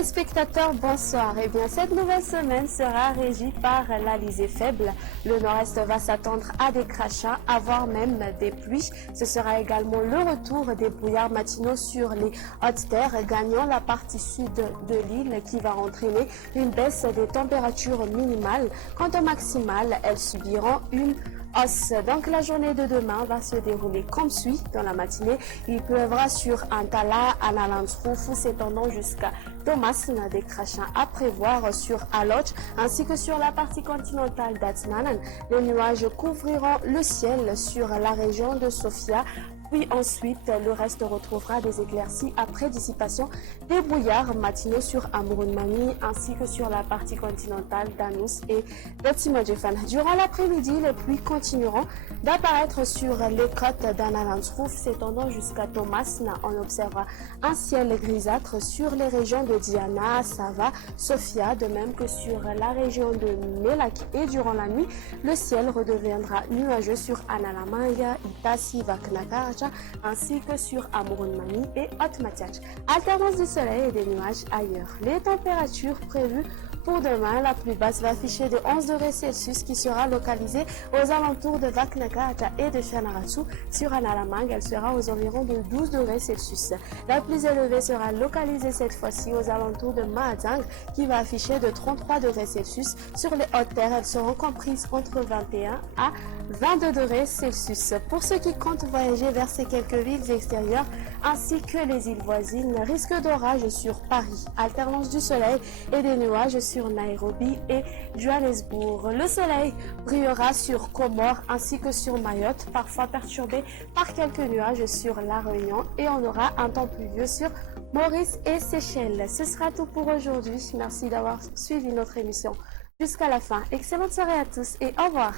téléspectateurs, bonsoir. Et bien, cette nouvelle semaine sera régie par l'alizé faible. Le nord-est va s'attendre à des crachats, voire même des pluies. Ce sera également le retour des brouillards matinaux sur les hautes terres, gagnant la partie sud de l'île qui va entraîner une baisse des températures minimales. Quant aux maximales, elles subiront une hausse. Donc la journée de demain va se dérouler comme suit. Dans la matinée, il pleuvra sur Antala, Analandsrouf, s'étendant jusqu'à Thomasna, des crachats à prévoir sur Aloch ainsi que sur la partie continentale d'Atmanan. Les nuages couvriront le ciel sur la région de Sofia. Puis ensuite, le reste retrouvera des éclaircies après dissipation des brouillards matinaux sur Amurunmani ainsi que sur la partie continentale d'Anous et d'Otsimodjefan. Durant l'après-midi, les pluies continueront d'apparaître sur les côtes d'Analandsrouf s'étendant jusqu'à Thomasna. On observera un ciel grisâtre sur les régions de Diana, Sava, Sofia, de même que sur la région de Melak. Et durant la nuit, le ciel redeviendra nuageux sur Analamanga, Itasi, Vaknakar, ainsi que sur Amurunmani et Otmatiach. Alternance du soleil et des nuages ailleurs. Les températures prévues pour demain, la plus basse va afficher de 11 degrés Celsius qui sera localisée aux alentours de Vaknakata et de Chanaratu. Sur Analamang, elle sera aux environs de 12 degrés Celsius. La plus élevée sera localisée cette fois-ci aux alentours de Mahadang qui va afficher de 33 degrés Celsius. Sur les hautes terres, elles seront comprises entre 21 à 22 degrés Celsius. Pour ceux qui comptent voyager vers ces quelques villes extérieures ainsi que les îles voisines, risque d'orage sur Paris, alternance du soleil et des nuages sur Nairobi et Johannesburg. Le soleil brillera sur Comores ainsi que sur Mayotte, parfois perturbé par quelques nuages sur La Réunion, et on aura un temps pluvieux sur Maurice et Seychelles. Ce sera tout pour aujourd'hui. Merci d'avoir suivi notre émission jusqu'à la fin. Excellente soirée à tous et au revoir.